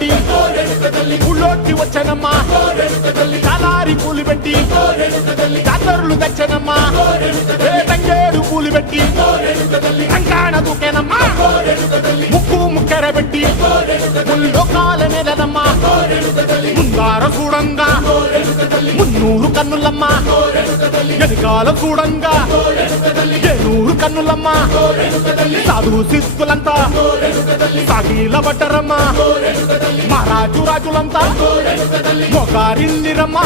పెట్టి ఊళ్ళోకి వచ్చనమ్మా చాలారి పూలు పెట్టి జాతరులు తెచ్చనమ్మా తంగేడు పూలు పెట్టి కంకాణ దూకేనమ్మా ముక్కు ముక్కెర పెట్టి ముల్లోకాల నెలనమ్మా ముందార చూడంగా మున్నూరు కన్నులమ్మా వెనకాల చూడంగా ఏనూరు కన్నులమ్మా సాధు శిస్తులంతా సాగిల పడ్డరమ్మా మహారాజు రాజులంతా మొగారిందిరమ్మా